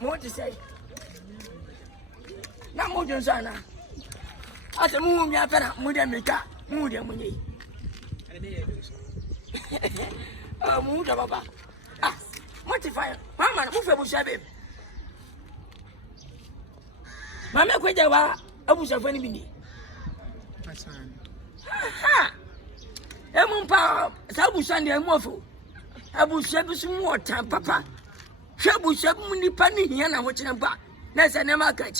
What to say? Now, more than Sana. As a moon, ya better, Mudamika, Mudamuni. Oh, Muda Baba. Ah, what if I, Mamma, who will shabby? Mamma, quit I was a funny minute. Ha! Emumpa, Sabu Sunday and Waffle. I will shabby some more time, Papa. Shabu Shabu Pani, Yana, watching a back. That's an American.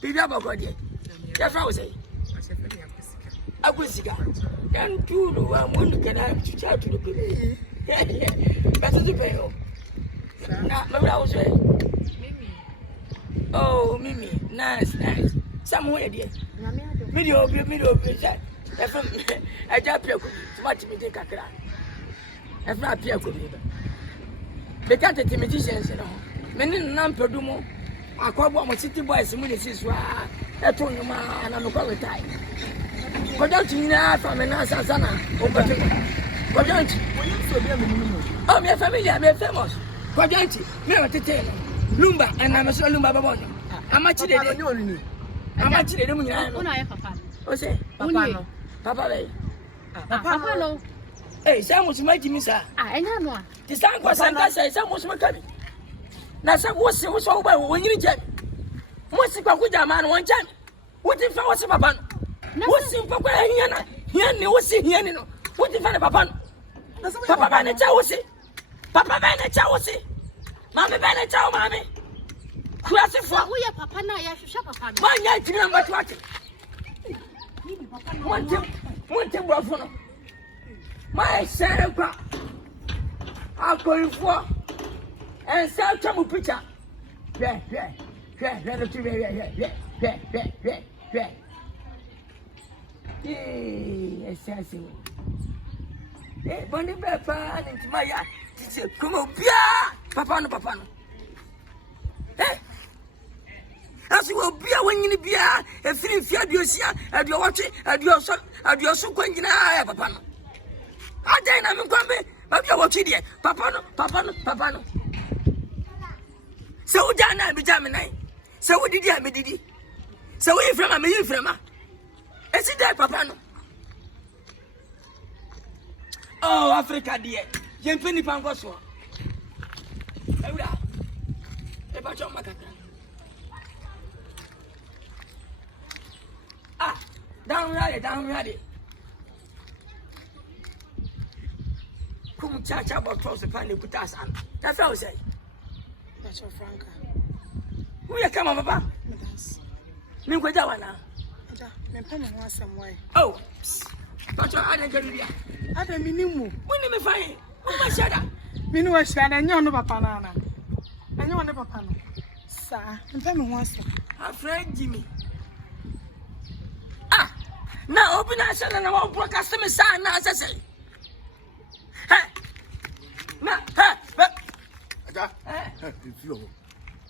Be double God yet. That's what I was saying. I will see. And two, one can have to chat to the people. That's the pay. Now, maybe I was saying, oh, Mimi, nice. Somewhere, dear. Video, that. I just play so much me take a crack. If not, play with me. They can't take imitations, you know. Many non produmo. I call one city boys, ministers, I told you, man, I'm going to die. Why don't you know from an answer, Sana? Why don't you? Oh, my family, I'm famous. Why don't you? Never to tell Lumba, and I'm a son Lumba Babon. How much did I know? How much did I Papa? What's it? Papa, Papa, no. Hey, some was making me, sir. I know. The sun was some was my coming. Now, some was over when you jet. What's the Pakuja man one time? What if I was a papa? What's in Papa Yana? Here, what's in here? What if I a papa? Papa Banner Chelsea. Papa Banner Chelsea. Mamma Banner Chow, Mammy. Classic for we are Papa. I should shop upon my night number 20. One thing, Buffalo. My son, I'll call you for and sell trouble picture. Yeah. Assassin. Eh, Bonnie Papa and Maya. Come on, Papa, Papa. Eh? As you will be a wing in the beer, a free fiadusia, and your watch, and your son, and your so quaint in a papa. I dare not come, but you're watching it, Papa. So, Jana, be Jamini. So, what did you have me, did he? So, we from me, from her. Is it that, Papa? Oh, Africa, dear. Yen Penny Pangoso. About your macaca. Ah, down ready. Come chat about close the pan, put us on. That's all I say. That's your Franca. We are coming, Papa. Minquajawana. My penny was some way. Oh, but your other girl. Other minimum. When you find my shadow. Minua shada and you're no papa. And you're never papa. Sir, and tell me once. Our friend Jimmy. Ah, now open our son and I won't broke customer sign as I say. Now, if you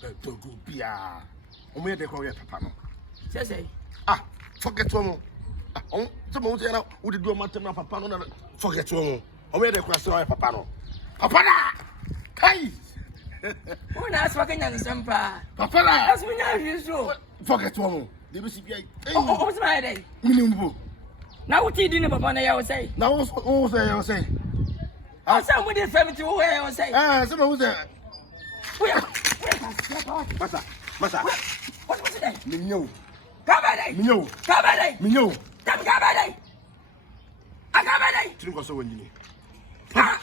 to go be a only the Korea papa. Say, ah, forget one. Someone say, would you do a matter of papa? Forget one. Only the question of papa. Papa! Hey! Who knows what can you say? Papa! That's when you so. Forget one. They will see. Oh, what's my day? Now, what you didn't, Papa, I will say. Now, also, I will say. I'll say, with the family to where I will say. Ah, someone was there. Masa. What was it? Mignon. Cabade. Mignon. Cabade. Tu so when you. Papa.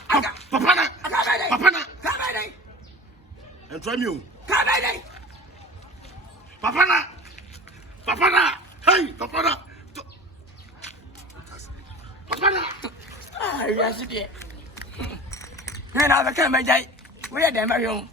And try me. Cabade. Papa. Hey, Papa. Ah, yes, dear. When I come by day, we are them at home.